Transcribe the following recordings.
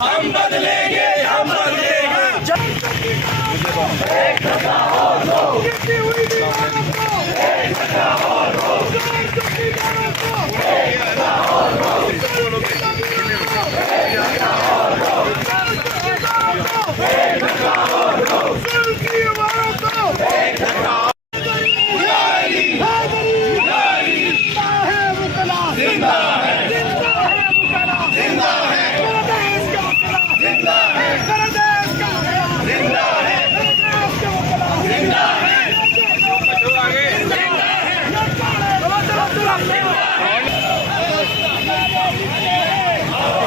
हम बदलेंगे, हम बदलेंगे। एक टका और दो, गिरती हुई दीवारों को एक टका और दो, चौकीदारों को एक टका और दो, चौकीदारों को एक टका और दो, चौकीदारों को एक टका और दो, सुल्की वालों को एक टका। जिंदा है, जिंदा है मुकला, जिंदा है प्रदेश का मुकला, जिंदा है प्रदेश का मुकला, जिंदा है प्रदेश का मुकला, जिंदा है जो आगे जिंदा है। चलो चलो चलो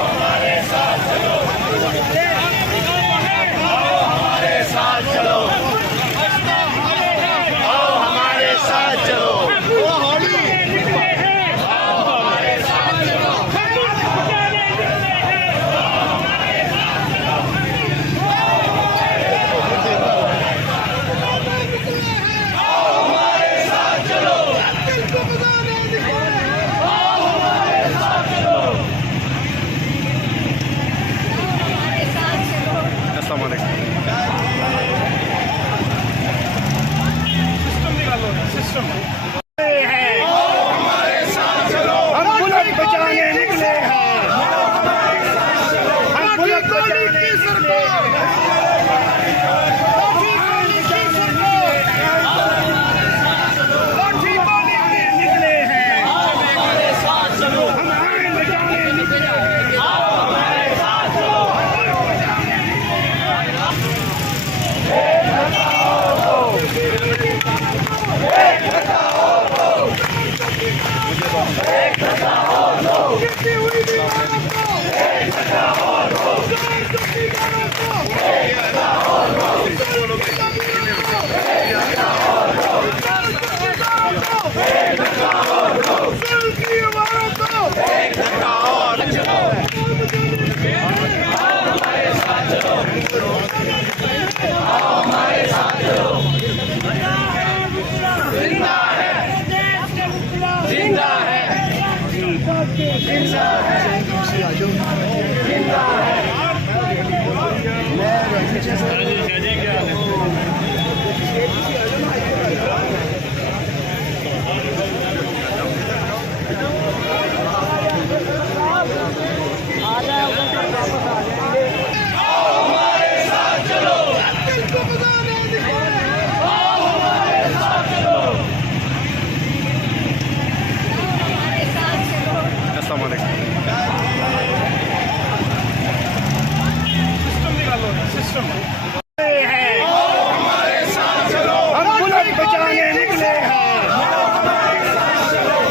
हमारे साथ चलो, हमारे साथ चलो, आओ हमारे साथ चलो। एक टका और दो, गिरती हुई दीवारों को एक टका और दो, चौकीदारों को एक टका और दो, चौकीदारों को एक टका और दो, चौकीदारों को एक टका और दो, सुल्की वालों को एक टका और चलो। आओ हमारे साथ चलो, आओ हमारे साथ चलो। जिंदा है, जिंदा है, जिंदा है, जिंदा है। आओ हमारे साथ चलो, आओ हमारे साथ चलो। सिस्टम हमारे साथ चलो, हम बुलेट बचाने निकले हैं,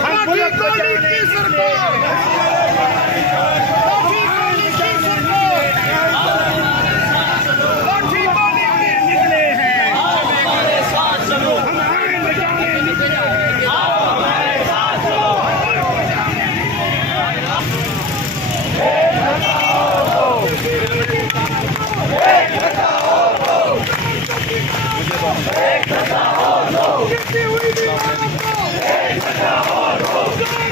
हम बुलेट बचाने की सरकार, लाठी गोली के निकले हैं, हमारे साथ चलो, हमारे बचाने निकले हैं, हमारे साथ चलो। एक टका और दो, एक टका और दो, एक टका और दो, गिरती हुई दीवारों को एक टका और दो,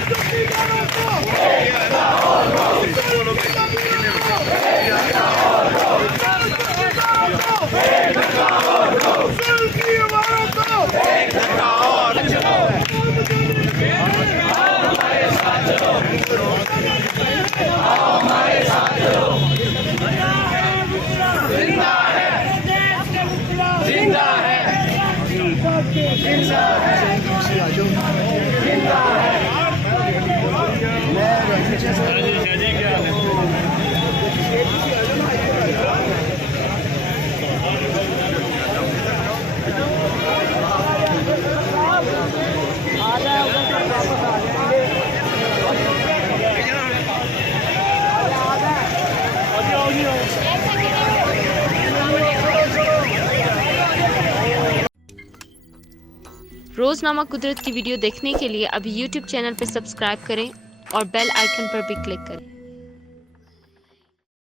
चौकीदारों को एक टका और दो, चौकीदारों को एक टका और दो, चौकीदारों को एक टका और दो, सुल्की वालों को एक टका और चलो। आओ हमारे साथ चलो, आओ हमारे साथ चलो। जिंदा है, जिंदा है, जिंदा है, जिंदा है। रोज़नामा कुदरत की वीडियो देखने के लिए अभी YouTube चैनल पर सब्सक्राइब करें और बेल आइकन पर भी क्लिक करें।